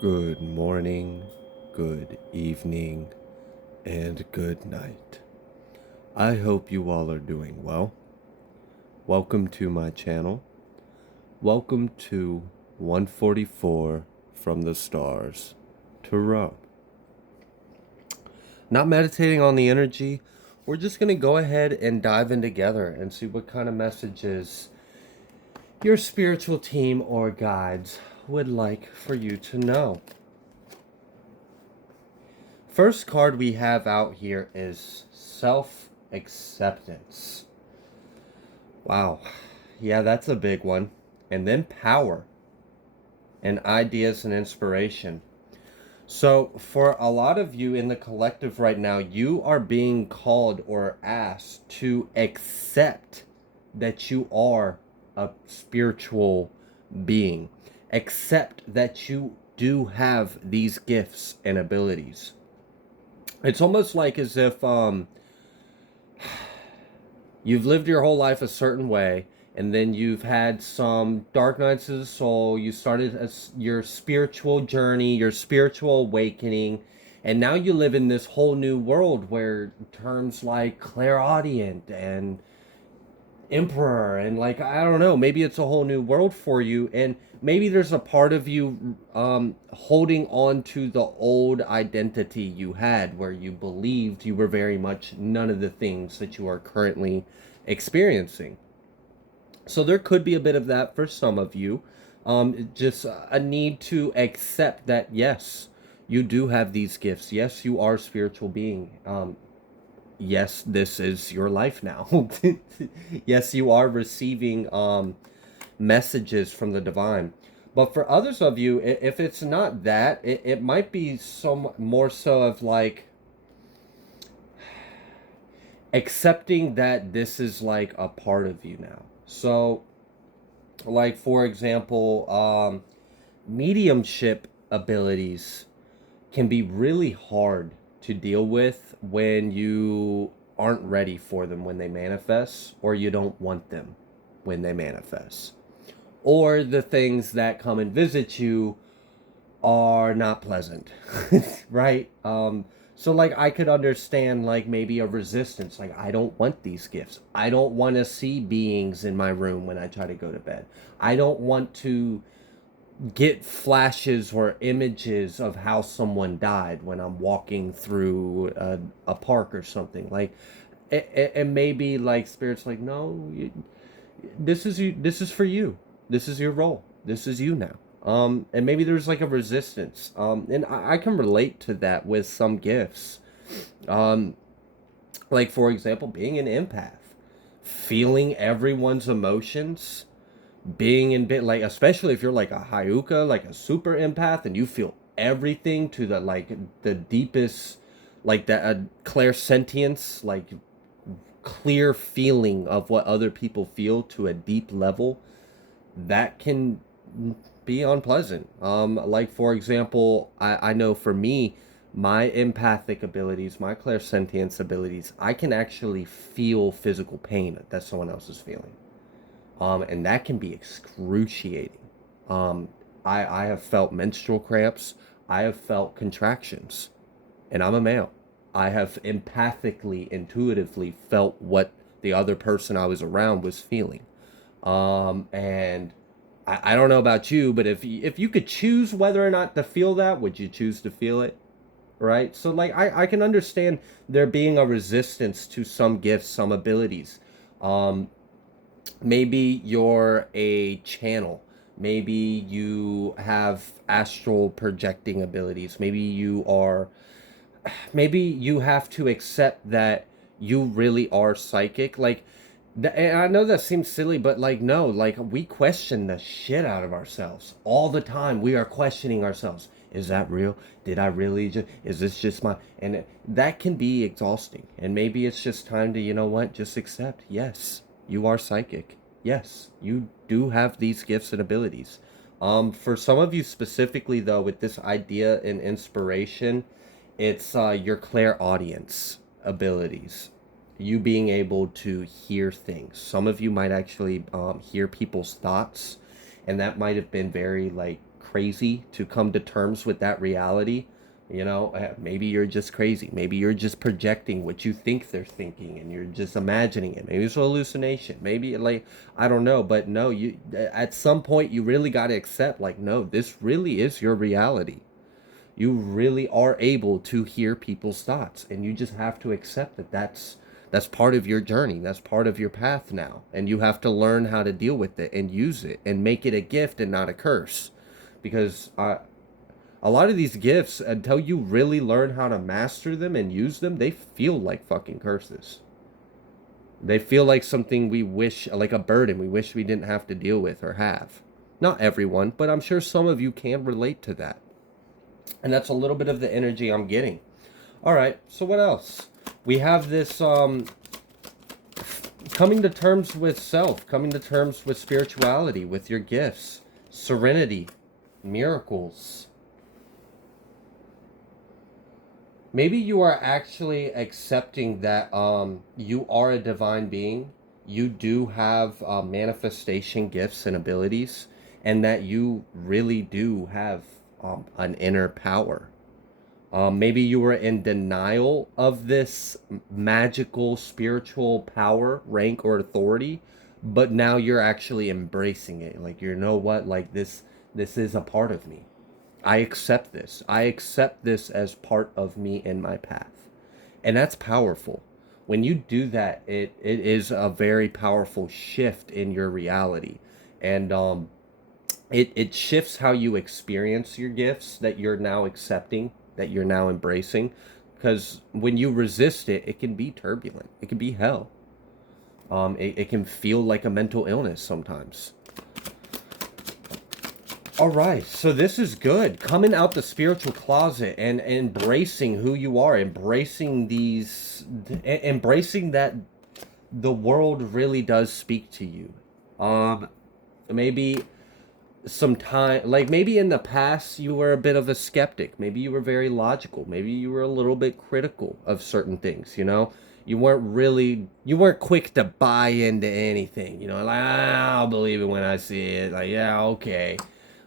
Good morning, good evening, and good night. I hope you all are doing well. Welcome to my channel. Welcome to 144 from the stars to Rome. Not meditating on the energy, we're just going to go ahead and dive in together and see what kind of messages your spiritual team or guides would like for you to know. First card we have out here is self-acceptance. Wow. Yeah, that's a big one. And then power and ideas and inspiration. So for a lot of you in the collective right now, you are being called or asked to accept that you are a spiritual being. Accept that you do have these gifts and abilities. It's almost like as if you've lived your whole life a certain way, and then you've had some dark nights of the soul. You started your spiritual journey, your spiritual awakening, and now you live in this whole new world where terms like clairaudient and emperor and like I don't know, maybe it's a whole new world for you, and maybe there's a part of you holding on to the old identity you had where you believed you were very much none of the things that you are currently experiencing. So there could be a bit of that for some of you. Just a need to accept that yes, you do have these gifts. Yes, you are a spiritual being. Yes, this is your life now. Yes, you are receiving messages from the divine. But for others of you, if it's not that, it might be so more so of like accepting that this is like a part of you now. So, like for example, mediumship abilities can be really hard to deal with when you aren't ready for them when they manifest, or you don't want them when they manifest, or the things that come and visit you are not pleasant. Right? So like I could understand like maybe a resistance, like I don't want these gifts, I don't want to see beings in my room when I try to go to bed, I don't want to get flashes or images of how someone died when I'm walking through a park or something. Like, it may be like spirits like, no, this is you. This is for you. This is your role. This is you now. And maybe there's like a resistance. And I can relate to that with some gifts. Um, like for example, being an empath, feeling everyone's emotions, being in bit like, especially if you're like a Hyuka, like a super empath, and you feel everything to the like the deepest, like that clairsentience, like clear feeling of what other people feel to a deep level, that can be unpleasant. Like for example, I know for me, my empathic abilities, my clairsentience abilities, I can actually feel physical pain that someone else is feeling. And that can be excruciating. I have felt menstrual cramps. I have felt contractions, and I'm a male. I have empathically, intuitively felt what the other person I was around was feeling. And I don't know about you, but if you could choose whether or not to feel that, would you choose to feel it? Right? So like I can understand there being a resistance to some gifts, some abilities. Um, Maybe you're a channel, maybe you have astral projecting abilities, maybe you have to accept that you really are psychic. Like and I know that seems silly, but like no, like we question the shit out of ourselves all the time. We are questioning ourselves. Is that real? Did I really just, is this just my, that can be exhausting. And maybe it's just time to, you know what, just accept, yes, you are psychic. Yes, you do have these gifts and abilities. For some of you specifically though, with this idea and inspiration, it's your clairaudience abilities, you being able to hear things. Some of you might actually hear people's thoughts, and that might have been very like crazy to come to terms with that reality. Maybe you're just crazy. Maybe you're just projecting what you think they're thinking and you're just imagining it. Maybe it's a hallucination. Maybe like, I don't know, but no, you at some point you really got to accept like, no, this really is your reality. You really are able to hear people's thoughts, and you just have to accept that that's part of your journey. That's part of your path now, and you have to learn how to deal with it and use it and make it a gift and not a curse. Because a lot of these gifts, until you really learn how to master them and use them, they feel like fucking curses. They feel like something we wish, like a burden we wish we didn't have to deal with or have. Not everyone, but I'm sure some of you can relate to that. And that's a little bit of the energy I'm getting. All right, so what else? We have this coming to terms with self, coming to terms with spirituality, with your gifts, serenity, miracles. Maybe you are actually accepting that you are a divine being. You do have manifestation gifts and abilities, and that you really do have an inner power. Maybe you were in denial of this magical spiritual power, rank, or authority, but now you're actually embracing it. Like, you know what? Like, this is a part of me. I accept this. I accept this as part of me in my path. And that's powerful. When you do that, it is a very powerful shift in your reality. And it shifts how you experience your gifts that you're now accepting, that you're now embracing. Because when you resist it, it can be turbulent. It can be hell. It can feel like a mental illness sometimes. All right, so this is good. Coming out the spiritual closet and embracing who you are, embracing that the world really does speak to you. Maybe maybe in the past you were a bit of a skeptic. Maybe you were very logical. Maybe you were a little bit critical of certain things, You weren't quick to buy into anything, like, I'll believe it when I see it. Like, yeah, okay.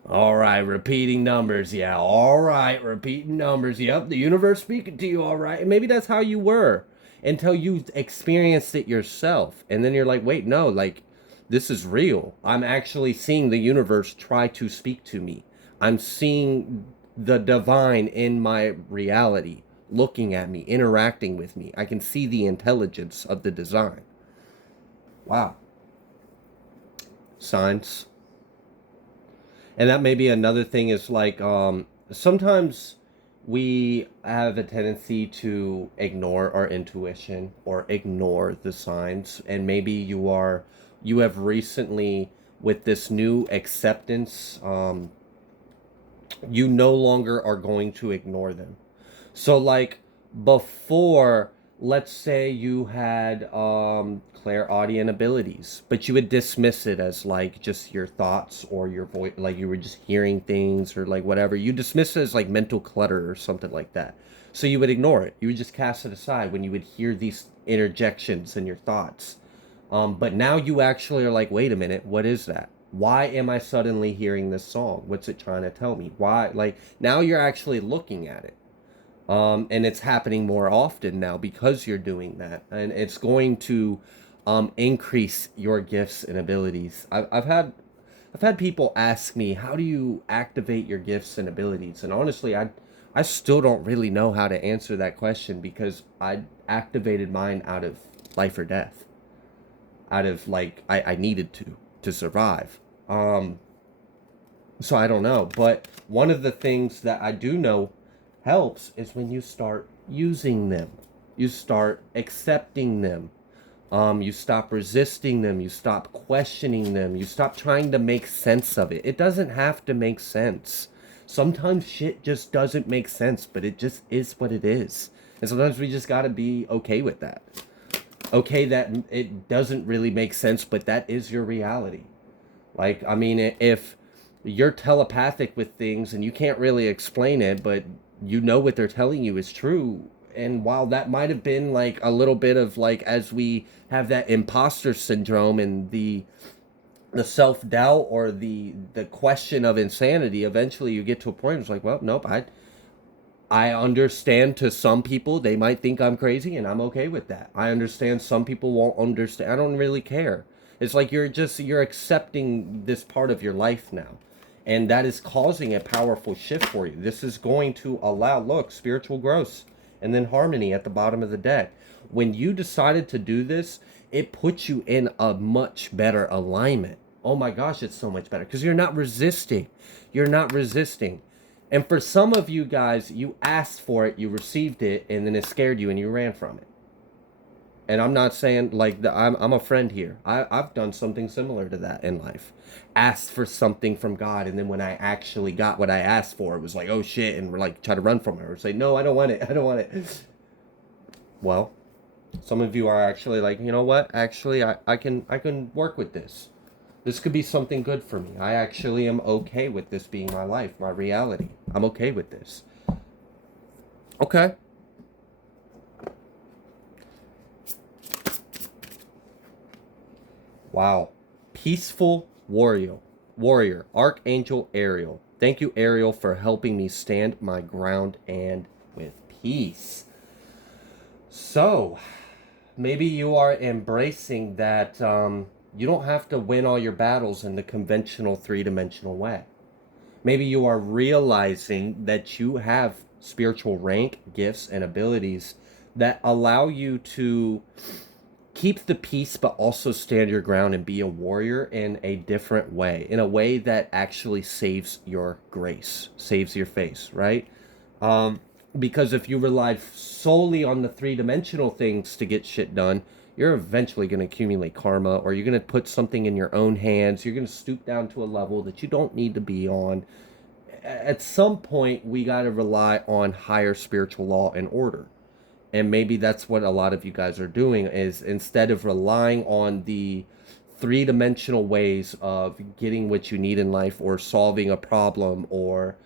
All right, repeating numbers. Yeah, all right, repeating numbers. Yep, the universe speaking to you, all right. And maybe that's how you were until you experienced it yourself. And then you're like, wait, no, like, this is real. I'm actually seeing the universe try to speak to me. I'm seeing the divine in my reality, looking at me, interacting with me. I can see the intelligence of the design. Wow. Signs. And that may be another thing is like, sometimes we have a tendency to ignore our intuition or ignore the signs. And maybe you have recently, with this new acceptance, you no longer are going to ignore them. So like before, let's say you had clairaudient abilities, but you would dismiss it as like just your thoughts or your voice, like you were just hearing things or like whatever. You dismiss it as like mental clutter or something like that. So you would ignore it. You would just cast it aside when you would hear these interjections in your thoughts. But now you actually are like, wait a minute, what is that? Why am I suddenly hearing this song? What's it trying to tell me? Why? Like, now you're actually looking at it. And it's happening more often now because you're doing that. And it's going to increase your gifts and abilities. I've had people ask me, how do you activate your gifts and abilities? And honestly, I still don't really know how to answer that question because I activated mine out of life or death. Out of like, I needed to survive. So I don't know. But one of the things that I do know helps is when you start using them. You start accepting them. You stop resisting them. You stop questioning them. You stop trying to make sense of it. It doesn't have to make sense. Sometimes shit just doesn't make sense, but it just is what it is. And sometimes we just gotta be okay with that. Okay, that it doesn't really make sense, but that is your reality. Like, I mean, if you're telepathic with things and you can't really explain it, but you know what they're telling you is true. And while that might have been like a little bit of like, as we have that imposter syndrome and the the self-doubt or the question of insanity, eventually you get to a point where it's like, well, nope, I understand. To some people they might think I'm crazy, and I'm okay with that. I understand some people won't understand. I don't really care. It's like you're accepting this part of your life now, and that is causing a powerful shift for you. This is going to allow, look, spiritual growth and then harmony at the bottom of the deck. When you decided to do this, it puts you in a much better alignment. Oh my gosh, it's so much better because you're not resisting. You're not resisting. And for some of you guys, you asked for it, you received it, and then it scared you and you ran from it. And I'm not saying like I'm a friend here. I've done something similar to that in life. Asked for something from God, and then when I actually got what I asked for, it was like, oh shit, and we're like try to run from it or say, no, I don't want it. I don't want it. Well, some of you are actually like, you know what? Actually, I can work with this. This could be something good for me. I actually am okay with this being my life, my reality. I'm okay with this. Okay. Wow. Peaceful warrior. Warrior. Archangel Ariel. Thank you, Ariel, for helping me stand my ground and with peace. So, maybe you are embracing that you don't have to win all your battles in the conventional three-dimensional way. Maybe you are realizing that you have spiritual rank, gifts, and abilities that allow you to keep the peace but also stand your ground and be a warrior in a different way, in a way that actually saves your grace, saves your face, right? Because if you rely solely on the three-dimensional things to get shit done, you're eventually going to accumulate karma, or you're going to put something in your own hands. You're going to stoop down to a level that you don't need to be on. At some point, we got to rely on higher spiritual law and order. And maybe that's what a lot of you guys are doing, is instead of relying on the three-dimensional ways of getting what you need in life or solving a problem or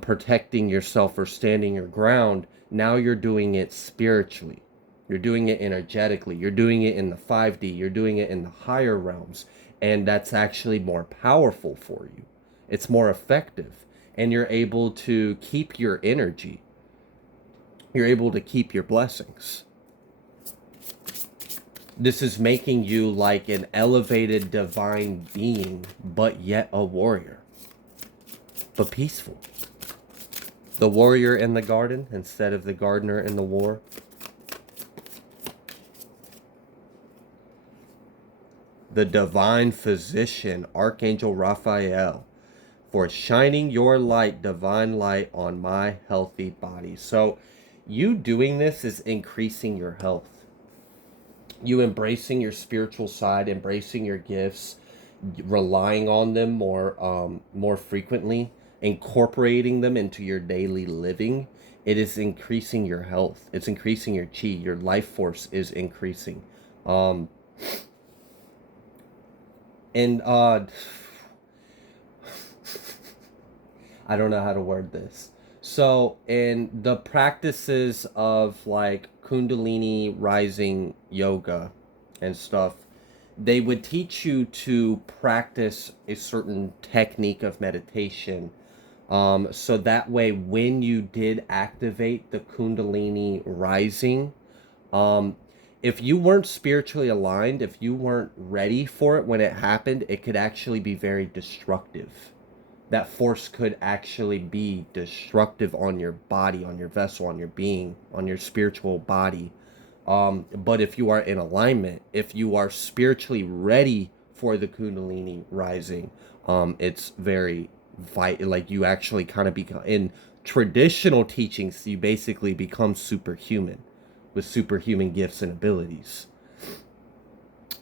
protecting yourself or standing your ground, now you're doing it spiritually. You're doing it energetically. You're doing it in the 5D. You're doing it in the higher realms. And that's actually more powerful for you. It's more effective. And you're able to keep your energy. You're able to keep your blessings. This is making you like an elevated divine being, but yet a warrior. But peaceful. The warrior in the garden instead of the gardener in the war. The divine physician, Archangel Raphael, for shining your light, divine light, on my healthy body. So you doing this is increasing your health. You embracing your spiritual side, embracing your gifts, relying on them more frequently, incorporating them into your daily living. It is increasing your health. It's increasing your chi. Your life force is increasing. Um, and I don't know how to word this. So, in the practices of like Kundalini rising yoga and stuff, they would teach you to practice a certain technique of meditation. So that way, when you did activate the Kundalini rising, um, if you weren't spiritually aligned, if you weren't ready for it when it happened, it could actually be very destructive. That force could actually be destructive on your body, on your vessel, on your being, on your spiritual body. But if you are in alignment, if you are spiritually ready for the Kundalini rising, it's very vital. Like you actually kind of become, in traditional teachings, you basically become superhuman with superhuman gifts and abilities.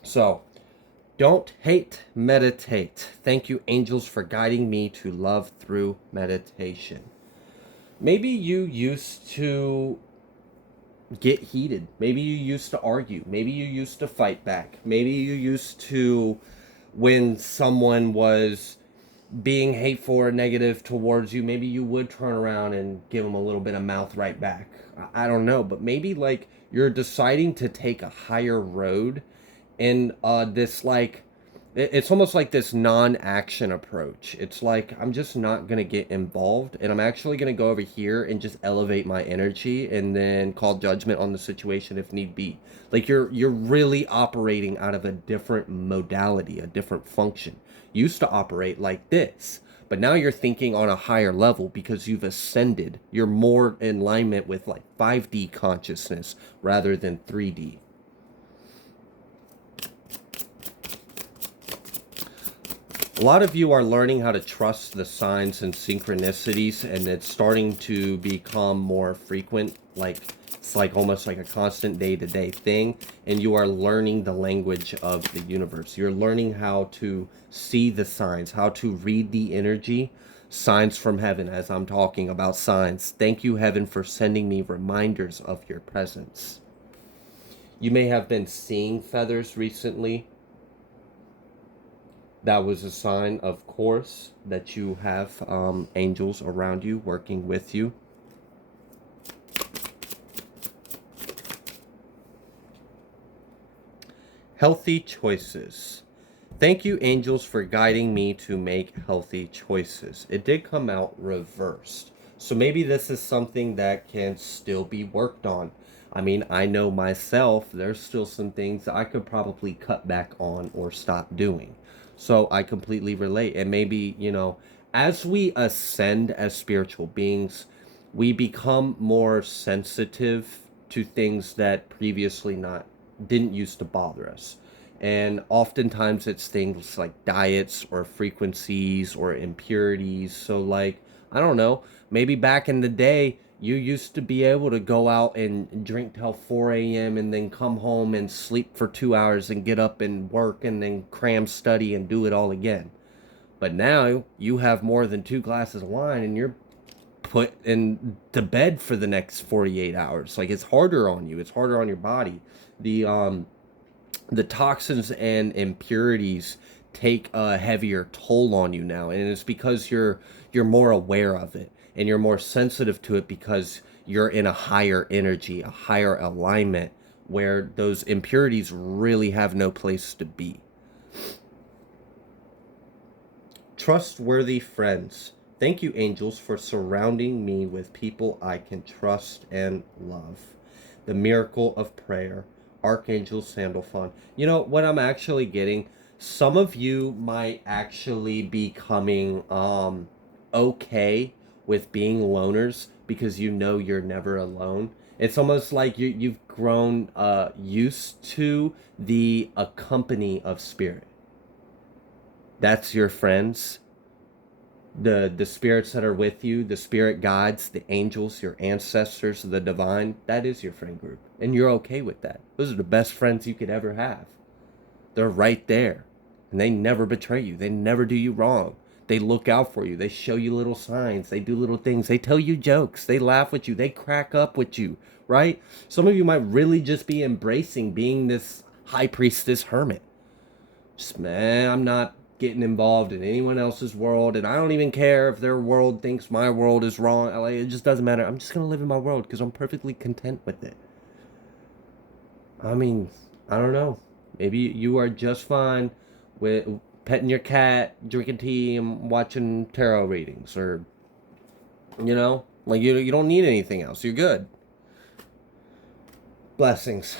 So, don't hate, meditate. Thank you, angels, for guiding me to love through meditation. Maybe you used to get heated. Maybe you used to argue. Maybe you used to fight back. Maybe you used to, when someone was being hateful or negative towards you, maybe you would turn around and give them a little bit of mouth right back. I don't know, but maybe like you're deciding to take a higher road in this like It's almost like this non-action approach. It's like I'm just not going to get involved, and I'm actually going to go over here and just elevate my energy and then call judgment on the situation if need be. Like you're really operating out of a different modality, a different function. You used to operate like this, but now you're thinking on a higher level because you've ascended. You're more in alignment with like 5D consciousness rather than 3D. A lot of you are learning how to trust the signs and synchronicities, and it's starting to become more frequent. Like it's like almost like a constant day-to-day thing, and you are learning the language of the universe. You're learning how to see the signs, how to read the energy, signs from heaven. As I'm talking about signs, thank you, heaven, for sending me reminders of your presence. You may have been seeing feathers recently. That was a sign, of course, that you have angels around you working with you. Healthy choices. Thank you, angels, for guiding me to make healthy choices. It did come out reversed. So maybe this is something that can still be worked on. I mean, I know myself, there's still some things I could probably cut back on or stop doing. So I completely relate. And maybe, as we ascend as spiritual beings, we become more sensitive to things that previously not didn't used to bother us. And oftentimes it's things like diets or frequencies or impurities. So like, I don't know, maybe back in the day you used to be able to go out and drink till 4 a.m. and then come home and sleep for 2 hours and get up and work and then cram study and do it all again. But now you have more than 2 glasses of wine and you're put in to bed for the next 48 hours. Like it's harder on you. It's harder on your body. The toxins and impurities take a heavier toll on you now, and it's because you're more aware of it and you're more sensitive to it because you're in a higher energy, a higher alignment where those impurities really have no place to be. Trustworthy friends. Thank you, angels, for surrounding me with people I can trust and love. The miracle of prayer. Archangel Sandalphon. You know what I'm actually getting? Some of you might actually be coming okay with being loners because you know you're never alone. It's almost like you've grown used to the company of spirit. That's your friends, the spirits that are with you, the spirit guides, the angels, your ancestors, the divine. That is your friend group, and you're okay with that. Those are the best friends you could ever have. They're right there, and they never betray you. They never do you wrong. They look out for you. They show you little signs. They do little things. They tell you jokes. They laugh with you. They crack up with you, right? Some of you might really just be embracing being this high priestess hermit. Just, man, I'm not getting involved in anyone else's world, and I don't even care if their world thinks my world is wrong. Like, it just doesn't matter. I'm just gonna live in my world because I'm perfectly content with it. I mean, I don't know. Maybe you are just fine with petting your cat, drinking tea, and watching tarot readings, or like you don't need anything else. You're good. Blessings.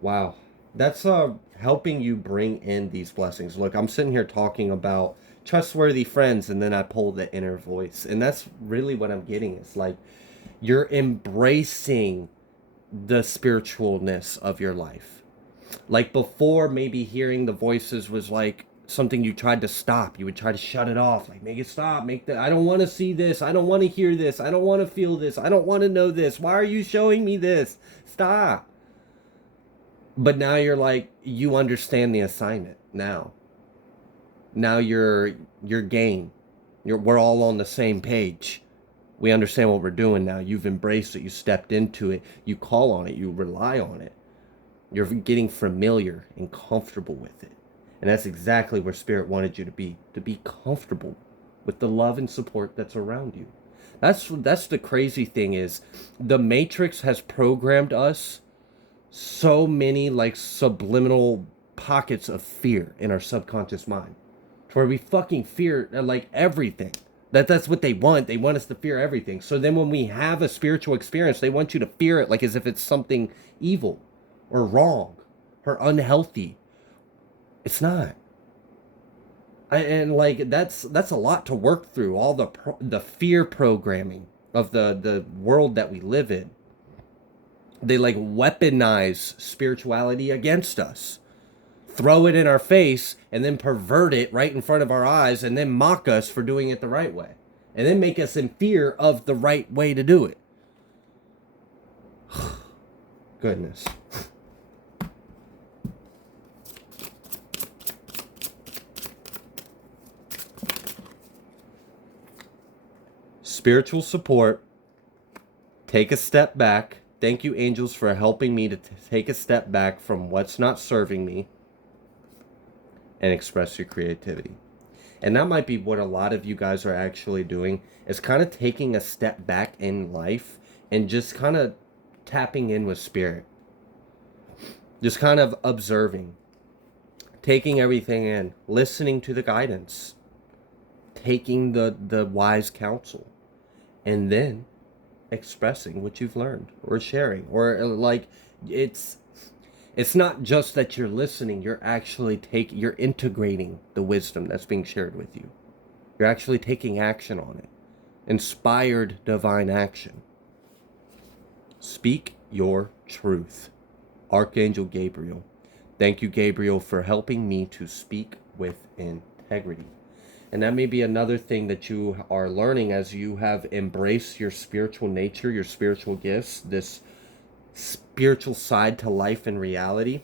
Wow. That's helping you bring in these blessings. Look, I'm sitting here talking about trustworthy friends, and then I pull the inner voice. And that's really what I'm getting. It's like you're embracing the spiritualness of your life. Like before, maybe hearing the voices was like something you tried to stop. You would try to shut it off. Like, make it stop. I don't want to see this. I don't want to hear this. I don't want to feel this. I don't want to know this. Why are you showing me this? Stop. But now you're like, you understand the assignment now. Now you're game. We're all on the same page. We understand what we're doing now. You've embraced it. You stepped into it. You call on it. You rely on it. You're getting familiar and comfortable with it. And that's exactly where Spirit wanted you to be comfortable with the love and support that's around you. That's the crazy thing is the Matrix has programmed us so many like subliminal pockets of fear in our subconscious mind, to where we fucking fear like everything. That's what they want. They want us to fear everything. So then when we have a spiritual experience, they want you to fear it like as if it's something evil or wrong or unhealthy. It's not. And like that's a lot to work through, all the fear programming of the world that we live in. They like weaponize spirituality against us, throw it in our face, and then pervert it right in front of our eyes, and then mock us for doing it the right way, and then make us in fear of the right way to do it. Goodness. Spiritual support. Take a step back. Thank you, angels, for helping me to take a step back from what's not serving me and express your creativity. And that might be what a lot of you guys are actually doing, is kind of taking a step back in life and just kind of tapping in with spirit. Just kind of observing, taking everything in, listening to the guidance, taking the wise counsel, and then expressing what you've learned or sharing. Or like it's not just that you're listening, you're actually you're integrating the wisdom that's being shared with you. You're actually taking action on it. Inspired divine action. Speak your truth. Archangel Gabriel. Thank you, Gabriel, for helping me to speak with integrity. And that may be another thing that you are learning as you have embraced your spiritual nature, your spiritual gifts, this spiritual side to life and reality.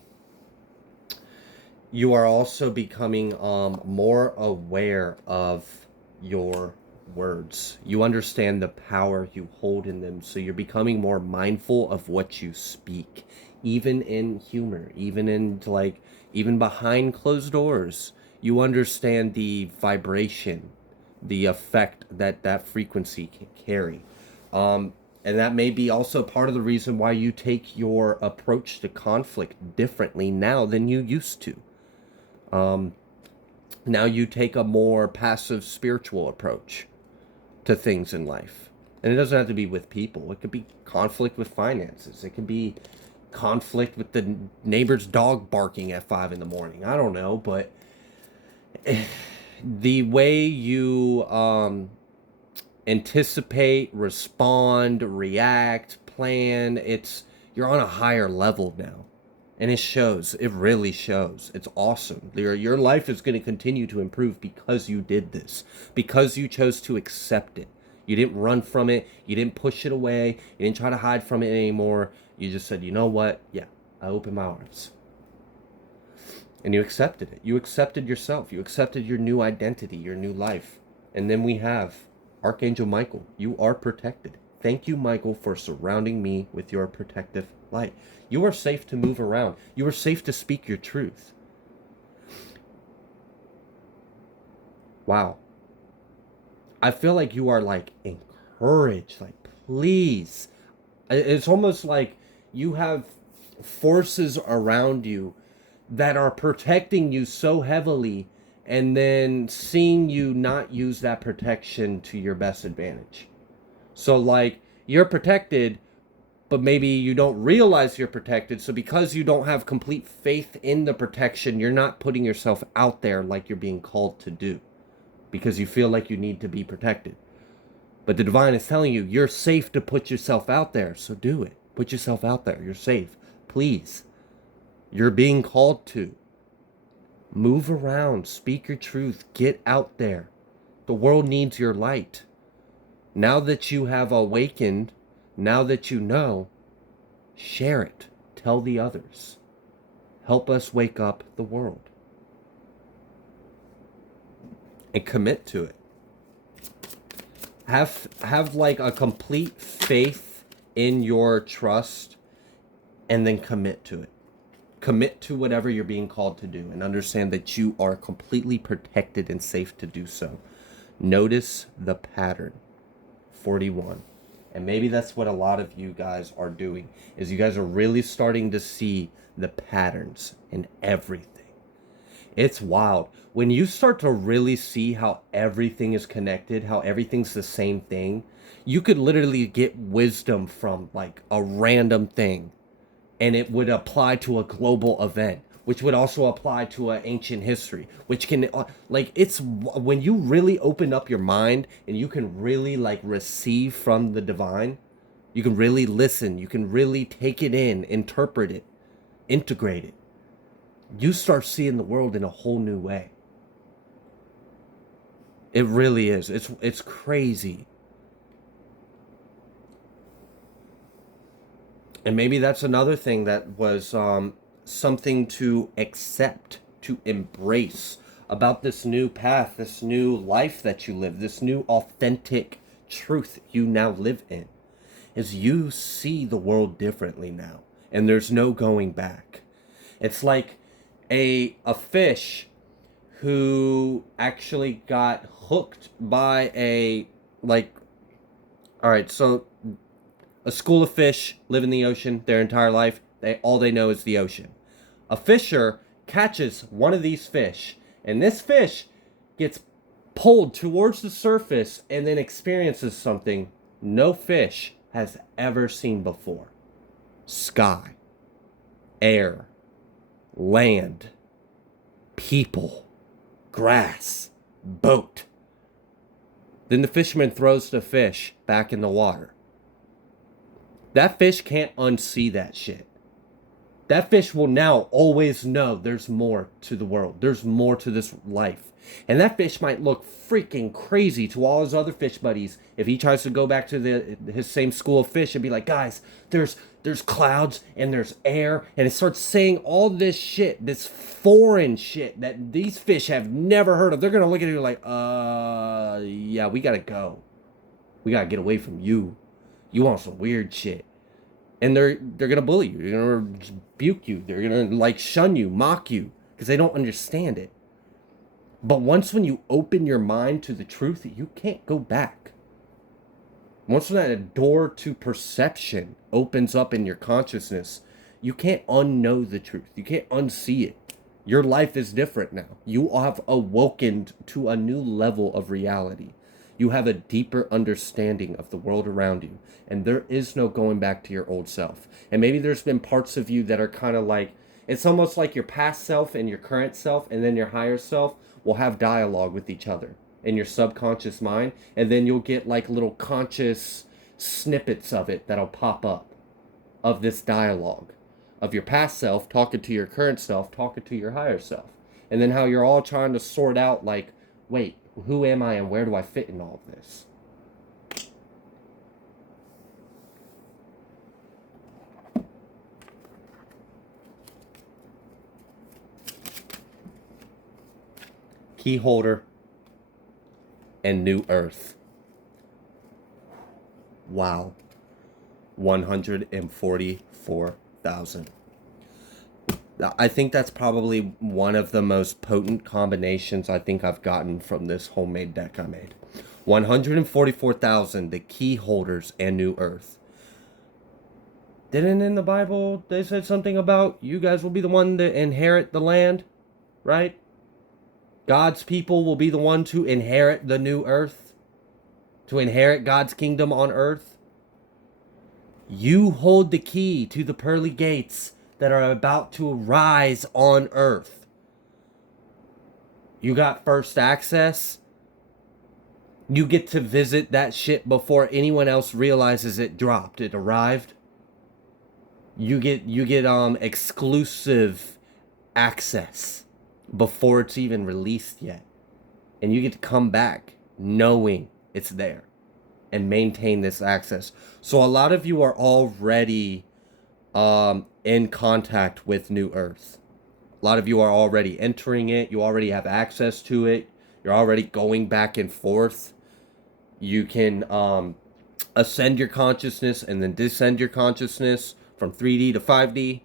You are also becoming more aware of your words. You understand the power you hold in them, so you're becoming more mindful of what you speak, even in humor, even behind closed doors. You understand the vibration, the effect that frequency can carry. And that may be also part of the reason why you take your approach to conflict differently now than you used to. Now you take a more passive spiritual approach to things in life. And it doesn't have to be with people. It could be conflict with finances. It could be conflict with the neighbor's dog barking at 5 in the morning. I don't know, but the way you anticipate, respond, react, plan, you're on a higher level now. And it shows. It really shows. It's awesome. Your life is going to continue to improve because you did this. Because you chose to accept it. You didn't run from it. You didn't push it away. You didn't try to hide from it anymore. You just said, you know what? Yeah, I open my arms. And you accepted it. You accepted yourself. You accepted your new identity, your new life. And then we have Archangel Michael. You are protected. Thank you, Michael, for surrounding me with your protective light. You are safe to move around. You are safe to speak your truth. Wow. I feel like you are like encouraged. Like, please. It's almost like you have forces around you that are protecting you so heavily, and then seeing you not use that protection to your best advantage. So like, you're protected, but maybe you don't realize you're protected. So because you don't have complete faith in the protection, you're not putting yourself out there like you're being called to do, because you feel like you need to be protected. But the divine is telling you, you're safe to put yourself out there. So do it. Put yourself out there. You're safe. Please. You're being called to. Move around. Speak your truth. Get out there. The world needs your light. Now that you have awakened, now that you know, share it. Tell the others. Help us wake up the world. And commit to it. Have like a complete faith in your trust, and then commit to it. Commit to whatever you're being called to do, and understand that you are completely protected and safe to do so. Notice the pattern. 41. And maybe that's what a lot of you guys are doing, is you guys are really starting to see the patterns in everything. It's wild. When you start to really see how everything is connected, how everything's the same thing, you could literally get wisdom from like a random thing and it would apply to a global event, which would also apply to an ancient history, which can like it's when you really open up your mind and you can really like receive from the divine, you can really listen, you can really take it in, interpret it, integrate it. You start seeing the world in a whole new way. It really is. It's crazy. And maybe that's another thing that was something to accept, to embrace about this new path, this new life that you live, this new authentic truth you now live in, is you see the world differently now, and there's no going back. It's like a fish who actually got hooked by a like all right, so a school of fish live in the ocean their entire life. All they know is the ocean. A fisher catches one of these fish, and this fish gets pulled towards the surface and then experiences something no fish has ever seen before. Sky, air, land, people, grass, boat. Then the fisherman throws the fish back in the water. That fish can't unsee that shit. That fish will now always know there's more to the world. There's more to this life. And that fish might look freaking crazy to all his other fish buddies if he tries to go back to his same school of fish and be like, guys, there's clouds and there's air, and it starts saying all this shit, this foreign shit that these fish have never heard of. They're gonna look at you like, yeah, we gotta go. We gotta get away from you. You want some weird shit. And they're gonna bully you. They're gonna rebuke you. They're gonna like shun you, mock you, because they don't understand it. But once when you open your mind to the truth, you can't go back. Once that door to perception opens up in your consciousness, you can't unknow the truth. You can't unsee it. Your life is different now. You have awoken to a new level of reality. You have a deeper understanding of the world around you, and there is no going back to your old self. And maybe there's been parts of you that are kind of like, it's almost like your past self and your current self and then your higher self will have dialogue with each other in your subconscious mind, and then you'll get like little conscious snippets of it that'll pop up of this dialogue of your past self talking to your current self, talking to your higher self, and then how you're all trying to sort out like, wait, who am I and where do I fit in all of this? Keyholder and New Earth. Wow. 144,000. I think that's probably one of the most potent combinations I think I've gotten from this homemade deck I made. 144,000, the key holders and New Earth. Didn't in the Bible they said something about you guys will be the one to inherit the land, right? God's people will be the one to inherit the new earth, to inherit God's kingdom on earth. You hold the key to the pearly gates that are about to rise on earth. You got first access. You get to visit that shit before anyone else realizes it dropped, it arrived. You get exclusive access before it's even released yet. And you get to come back knowing it's there and maintain this access. So a lot of you are already in contact with New Earth. A lot of you are already entering it. You already have access to it. You're already going back and forth. You can ascend your consciousness and then descend your consciousness from 3D to 5D.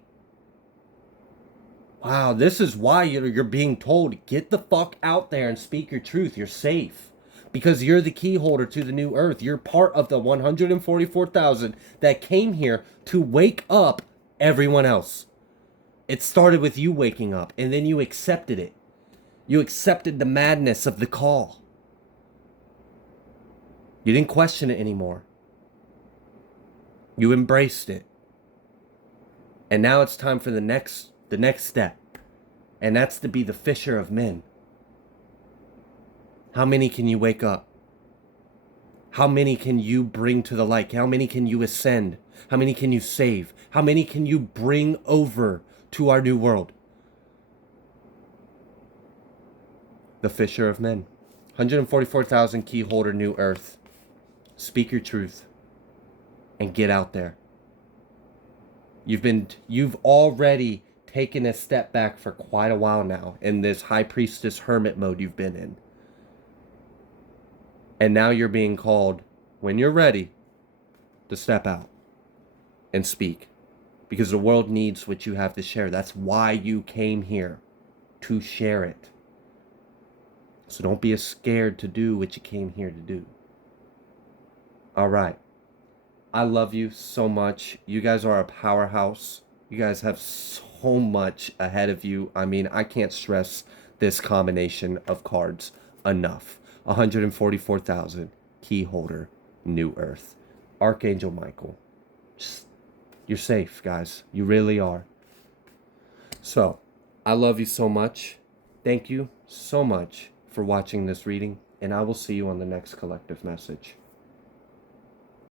Wow, this is why you're being told, get the fuck out there and speak your truth. You're safe. Because you're the key holder to the new earth. You're part of the 144,000 that came here to wake up everyone else. It started with you waking up, and then you accepted it. You accepted the madness of the call. You didn't question it anymore. You embraced it. And now it's time for the next step. And that's to be the fisher of men. How many can you wake up? How many can you bring to the light? How many can you ascend? How many can you save? How many can you bring over to our new world? The fisher of men. 144,000 key holder new earth. Speak your truth and get out there. You've already taken a step back for quite a while now in this high priestess hermit mode you've been in. And now you're being called, when you're ready, to step out and speak. Because the world needs what you have to share. That's why you came here, to share it. So don't be scared to do what you came here to do. All right. I love you so much. You guys are a powerhouse. You guys have so much ahead of you. I mean, I can't stress this combination of cards enough. 144,000 key holder new earth. Archangel Michael. You're safe, guys. You really are. So, I love you so much. Thank you so much for watching this reading, and I will see you on the next collective message.